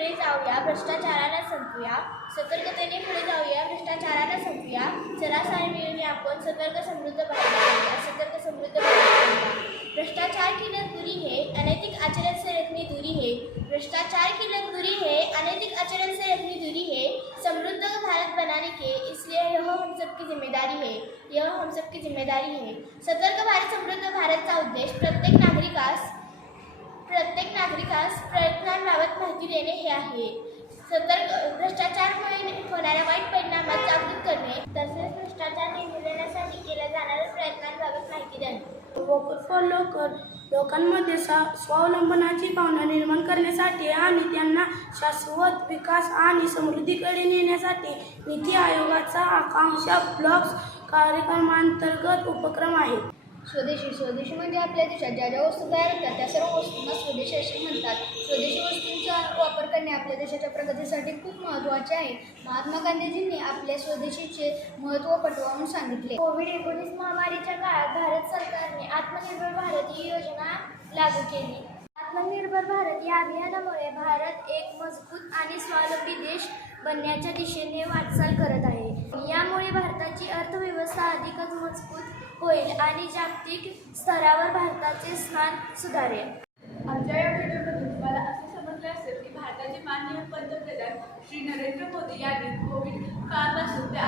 पुढे जाऊया भ्रष्टाचाराला संपूया. सतर्कतेने पुढे जाऊया भ्रष्टाचाराला संपूया. सरासार मिळून आपण सतर्क समृद्ध भारत सतर्क समृद्ध भ्रष्टाचार की लग बुरी है अनैतिक आचरण से रखनी दूरी है. भ्रष्टाचार की लग बुरी है अनैतिक आचरण से रखनी दूरी है. समृद्ध भारत बनाने के इसलिए यह हम सबकी जिम्मेदारी है यह हम सबकी जिम्मेदारी है. सतर्क भारत समृद्ध भारतचा उद्देश प्रत्येक नागरिकास प्रत्येक नागरिकास प्रयत्नांबाबत माहिती देणे हे आहे. सतर्क भ्रष्टाचारमुळे होणाऱ्या वाईट परिणामात जागृत करणे. तसेच भ्रष्टाचार निर्मूलनासाठी केल्या जाणाऱ्या प्रयत्नांबाबत माहिती देणे वोकल फॉर लोकल लोकांमध्ये सा स्वावलंबनाची भावना निर्माण करण्यासाठी आणि त्यांना शाश्वत विकास आणि समृद्धीकडे नेण्यासाठी नीती आयोगाचा आकांक्षा ब्लॉक्स कार्यक्रमांतर्गत उपक्रम आहे. स्वदेशी स्वदेशी म्हणजे आपल्या देशात ज्या ज्या वस्तू तयार होतात त्या स्वदेशी असे म्हणतात. स्वदेशी वस्तूंचा वापर करणे आपल्या देशाच्या प्रगतीसाठी खूप महत्त्वाचे आहे. महात्मा गांधीजींनी आपल्या स्वदेशीचे महत्त्व पटवावून सांगितले. कोविड एकोणीस महामारीच्या काळात भारत सरकारने आत्मनिर्भर भारत ही योजना लागू केली. आत्मनिर्भर भारत या अभियानामुळे भारत एक मजबूत आणि स्वावलंबी देश बनण्याच्या दिशेने वाटचाल करत आहे. यामुळे भारताची अर्थव्यवस्था अधिकच मजबूत होईल आणि जागतिक स्तरावर भारताचे स्थान सुधारेल. आमच्या या व्हिडिओमधून तुम्हाला असे समजले असेल की भारताचे माननीय पंतप्रधान श्री नरेंद्र मोदी यांनी कोविड काळापासून ते